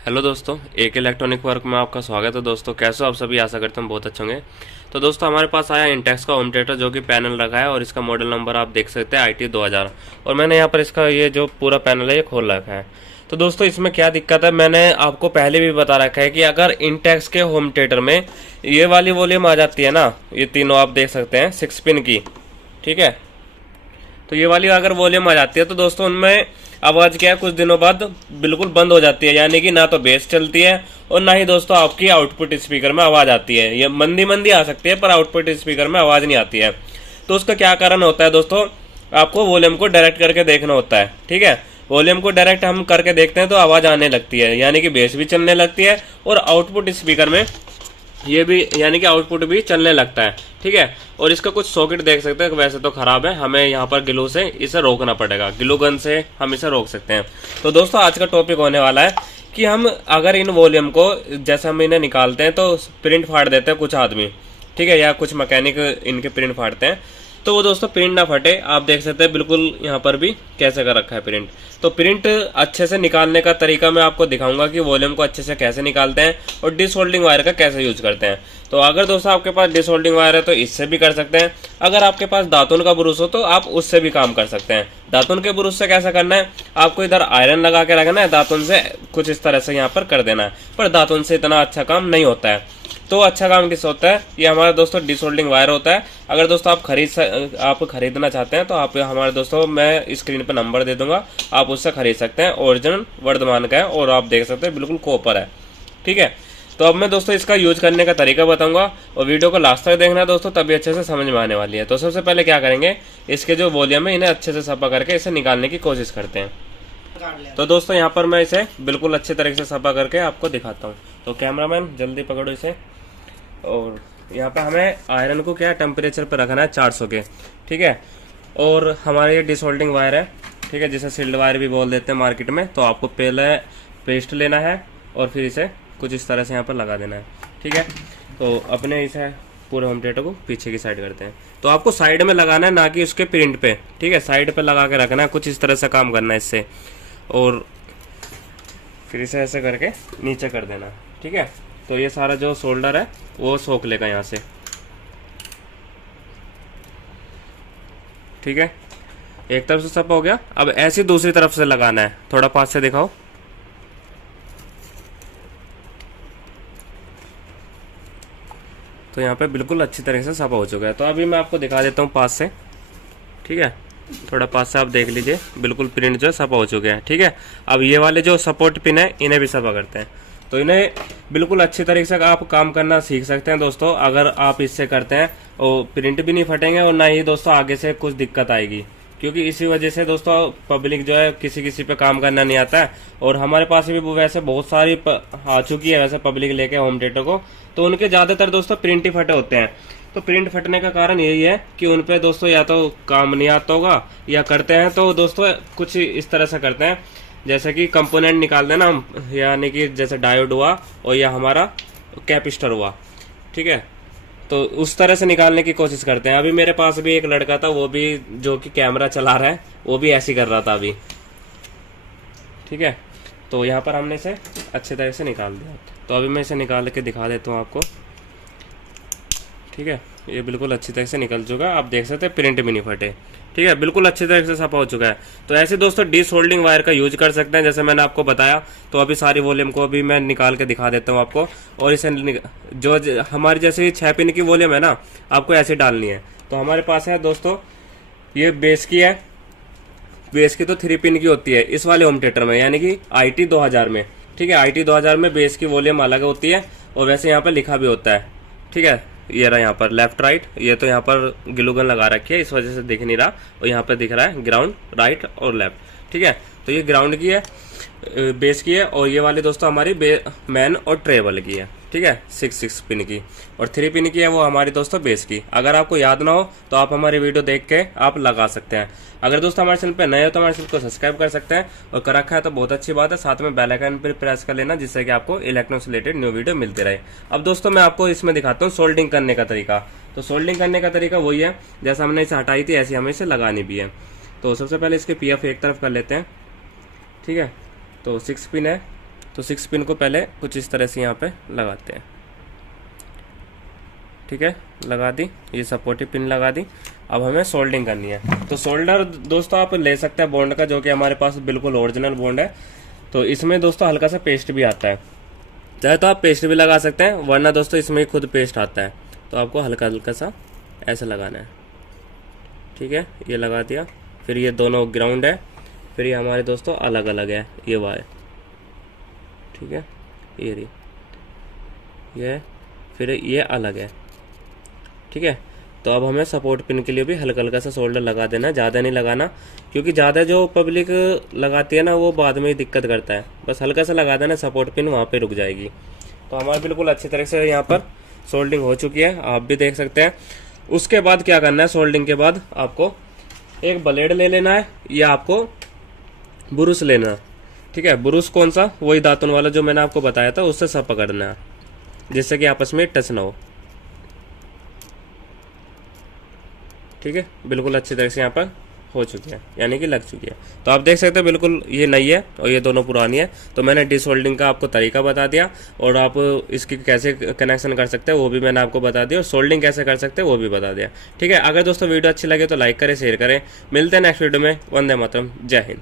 Hello दोस्तों, एक electronic work में आपका स्वागत है। दोस्तों कैसे हो आप सभी? आशा करते हैं बहुत अच्छे होंगे। तो दोस्तों हमारे पास आया इंटेक्स का होम थिएटर जो कि पैनल रखा है और इसका मॉडल नंबर आप देख सकते हैं IT 2000। और मैंने यहाँ पर इसका ये जो पूरा पैनल है ये खोल रखा है। तो दोस्तों इसमें क्या दिक्कत है, मैंने आपको पहले भी बता रखा है कि अगर इंटेक्स के होम थिएटर में ये वाली वॉल्यूम आ जाती है ना, ये तीनों आप देख सकते हैं 6 पिन की, ठीक है। तो ये वाली अगर वॉल्यूम आ जाती है तो दोस्तों उनमें आवाज़ क्या है कुछ दिनों बाद बिल्कुल बंद हो जाती है, यानी कि ना तो बेस चलती है और ना ही दोस्तों आपकी आउटपुट स्पीकर में आवाज़ आती है। ये मंदी मंदी आ सकती है पर आउटपुट स्पीकर में आवाज़ नहीं आती है। तो उसका क्या कारण होता है दोस्तों, आपको वॉल्यूम को डायरेक्ट करके देखना होता है, ठीक है। वॉल्यूम को डायरेक्ट हम करके देखते हैं तो आवाज़ आने लगती है, यानी कि बेस भी चलने लगती है और आउटपुट स्पीकर में ये भी यानी कि आउटपुट भी चलने लगता है, ठीक है। और इसका कुछ सॉकेट देख सकते हैं, वैसे तो खराब है, हमें यहाँ पर ग्लू से इसे रोकना पड़ेगा, ग्लू गन से हम इसे रोक सकते हैं। तो दोस्तों आज का टॉपिक होने वाला है कि हम अगर इन वॉल्यूम को जैसे हम इन्हें निकालते हैं तो प्रिंट फाड़ देते हैं कुछ आदमी, ठीक है, या कुछ मैकेनिक इनके प्रिंट फाड़ते हैं। तो वो दोस्तों प्रिंट ना फटे, आप देख सकते हैं बिल्कुल यहाँ पर भी कैसे कर रखा है प्रिंट। तो प्रिंट अच्छे से निकालने का तरीका मैं आपको दिखाऊंगा कि वॉल्यूम को अच्छे से कैसे निकालते हैं और डिसहोल्डिंग वायर का कैसे यूज करते हैं। तो अगर दोस्तों आपके पास डिसहोल्डिंग वायर है तो इससे भी कर सकते हैं, अगर आपके पास दातुन का ब्रूस हो तो आप उससे भी काम कर सकते हैं। दातुन के ब्रूस से कैसा करना है, आपको इधर आयरन लगा के रखना है, दातुन से कुछ इस तरह से यहाँ पर कर देना है, पर दातुन से इतना अच्छा काम नहीं होता है। तो अच्छा काम किस होता है, ये हमारा दोस्तों डिसहोल्डिंग वायर होता है। अगर दोस्तों आप खरीदना चाहते हैं तो आप हमारे दोस्तों मैं स्क्रीन पर नंबर दे दूंगा, आप उससे खरीद सकते हैं। ओरिजिनल वर्धमान का है और आप देख सकते हैं बिल्कुल कॉपर है, ठीक है। तो अब मैं दोस्तों इसका यूज करने का तरीका बताऊंगा और वीडियो को लास्ट तक देखना है दोस्तों, तभी अच्छे से समझ में आने वाली है। तो सबसे पहले क्या करेंगे, इसके जो वॉल्यूम है इन्हें अच्छे से सफा करके इसे निकालने की कोशिश करते हैं। तो दोस्तों यहाँ पर मैं इसे बिल्कुल अच्छे तरीके से सफा करके आपको दिखाता हूँ। तो कैमरामैन जल्दी पकड़ो इसे। और यहाँ पे हमें आयरन को क्या टेम्परेचर पर रखना है 400 के, ठीक है। और हमारे ये डिसहोल्डिंग वायर है, ठीक है, जिसे सील्ड वायर भी बोल देते हैं मार्केट में। तो आपको पहले पेस्ट लेना है और फिर इसे कुछ इस तरह से यहाँ पर लगा देना है, ठीक है। तो अपने इसे पूरे होम थिएटर को पीछे की साइड करते हैं। तो आपको साइड में लगाना है, ना कि उसके प्रिंट पे, ठीक है, साइड पे लगा के रखना है, कुछ इस तरह से काम करना है इससे। और फिर इसे ऐसे करके नीचे कर देना है, ठीक है। तो ये सारा जो शोल्डर है वो सोख लेगा यहाँ से, ठीक है। एक तरफ से सब हो गया, अब ऐसी दूसरी तरफ से लगाना है, थोड़ा पास से दिखाओ। तो यहाँ पे बिल्कुल अच्छी तरह से सफा हो चुका है। तो अभी मैं आपको दिखा देता हूँ पास से, ठीक है, थोड़ा पास से आप देख लीजिए, बिल्कुल प्रिंट जो है सफा हो चुके हैं, ठीक है। अब ये वाले जो सपोर्ट पिन है इन्हें भी सफा करते हैं। तो इन्हें बिल्कुल अच्छी तरीके से आप काम करना सीख सकते हैं दोस्तों, अगर आप इससे करते हैं और प्रिंट भी नहीं फटेंगे और ना ही दोस्तों आगे से कुछ दिक्कत आएगी। क्योंकि इसी वजह से दोस्तों पब्लिक जो है किसी किसी पे काम करना नहीं आता है, और हमारे पास भी वैसे बहुत सारी आ चुकी है वैसे पब्लिक लेके होम थिएटर को, तो उनके ज़्यादातर दोस्तों प्रिंट ही फटे होते हैं। तो प्रिंट फटने का कारण यही है कि उन पे दोस्तों या तो काम नहीं आता होगा, या करते हैं तो दोस्तों कुछ इस तरह से करते हैं जैसे कि कंपोनेंट निकाल देना हम, यानी कि जैसे डायोड हुआ और या हमारा कैपिस्टर हुआ, ठीक है। तो उस तरह से निकालने की कोशिश करते हैं। अभी मेरे पास भी एक लड़का था, वो भी जो कि कैमरा चला रहा है, वो भी ऐसे कर रहा था अभी, ठीक है। तो यहाँ पर हमने इसे अच्छे तरह से निकाल दिया। तो अभी मैं इसे निकाल के दिखा देता हूँ आपको, ठीक है। ये बिल्कुल अच्छी तरह से निकल चुका है, आप देख सकते हैं प्रिंट भी नहीं फटे, ठीक है, बिल्कुल अच्छी तरह से सफा हो चुका है। तो ऐसे दोस्तों डिसहोल्डिंग वायर का यूज कर सकते हैं जैसे मैंने आपको बताया। तो अभी सारी वॉल्यूम को अभी मैं निकाल के दिखा देता हूँ आपको। और इसे जो हमारी जैसे 6 पिन की वॉल्यूम है ना, आपको ऐसे डालनी है। तो हमारे पास है दोस्तों ये बेस की है, बेस की तो 3 पिन की होती है इस वाले होम थिएटर में, यानी कि IT 2000 में, ठीक है। IT 2000 में बेस की वॉल्यूम अलग होती है और वैसे यहाँ पर लिखा भी होता है, ठीक है। ये रहा यहाँ पर लेफ्ट राइट, ये तो यहाँ पर ग्लू गन लगा रखी है इस वजह से दिख नहीं रहा, और यहाँ पर दिख रहा है ग्राउंड राइट और लेफ्ट, ठीक है। तो ये ग्राउंड की है, बेस की है, और ये वाली दोस्तों हमारी मैन और ट्रेबल की है, ठीक है, 6 पिन की। और 3 पिन की है वो हमारी दोस्तों बेस की। अगर आपको याद ना हो तो आप हमारी वीडियो देख के आप लगा सकते हैं। अगर दोस्तों हमारे चैनल पे नए हो तो हमारे चैनल को सब्सक्राइब कर सकते हैं, और कर रखा है तो बहुत अच्छी बात है, साथ में बेल आइकन पर प्रेस कर लेना जिससे कि आपको इलेक्ट्रॉनिक्स से रिलेटेड न्यू वीडियो मिलती रहे। अब दोस्तों मैं आपको इसमें दिखाता हूँ सोल्डिंग करने का तरीका। तो सोल्डिंग करने का तरीका वही है जैसा हमने इसे हटाई थी, ऐसी हमें इसे लगानी भी है। तो सबसे पहले इसके PF एक तरफ कर लेते हैं, ठीक है। तो 6 पिन है, तो तो 6 पिन को पहले कुछ इस तरह से यहाँ पे लगाते हैं। ठीक है, लगा दी, ये सपोर्टिव पिन लगा दी। अब हमें सोल्डिंग करनी है। तो सोल्डर दोस्तों आप ले सकते हैं बॉन्ड का, जो कि हमारे पास बिल्कुल ओरिजिनल बॉन्ड है। तो इसमें दोस्तों हल्का सा पेस्ट भी आता है, चाहे तो आप पेस्ट भी लगा सकते हैं, वरना दोस्तों इसमें खुद पेस्ट आता है। तो आपको हल्का हल्का सा ऐसे लगाना है। ठीक है, ये लगा दिया। फिर ये दोनों ग्राउंड है, फिर ये हमारे दोस्तों अलग अलग है, ये वायर। ठीक है, ये रही, ये फिर ये अलग है। ठीक है, तो अब हमें सपोर्ट पिन के लिए भी हल्का हल्का सा सोल्डर लगा देना है, ज़्यादा नहीं लगाना, क्योंकि ज़्यादा जो पब्लिक लगाती है ना वो बाद में ही दिक्कत करता है। बस हल्का सा लगा देना, सपोर्ट पिन वहाँ पे रुक जाएगी। तो हमारा बिल्कुल अच्छी तरह से यहाँ पर सोल्डिंग हो चुकी है, आप भी देख सकते हैं। उसके बाद क्या करना है, सोल्डिंग के बाद आपको एक ब्लेड ले लेना है या आपको ब्रुश लेना है। ठीक है, ब्रुश कौन सा, वही दातुन वाला जो मैंने आपको बताया था, उससे सब पकड़ना है, जिससे कि आपस में टच ना हो। ठीक है, बिल्कुल अच्छी तरह से यहाँ पर हो चुकी है, यानी कि लग चुकी है। तो आप देख सकते हैं बिल्कुल ये नई है और ये दोनों पुरानी है। तो मैंने डिसोल्डिंग का आपको तरीका बता दिया, और आप इसकी कैसे कनेक्शन कर सकते हैं वो भी मैंने आपको बता दिया, और सोल्डिंग कैसे कर सकते हैं वो भी बता दिया। ठीक है, अगर दोस्तों वीडियो अच्छी लगे तो लाइक करें, शेयर करें। मिलते हैं नेक्स्ट वीडियो में। वंदे मातरम, जय हिंद।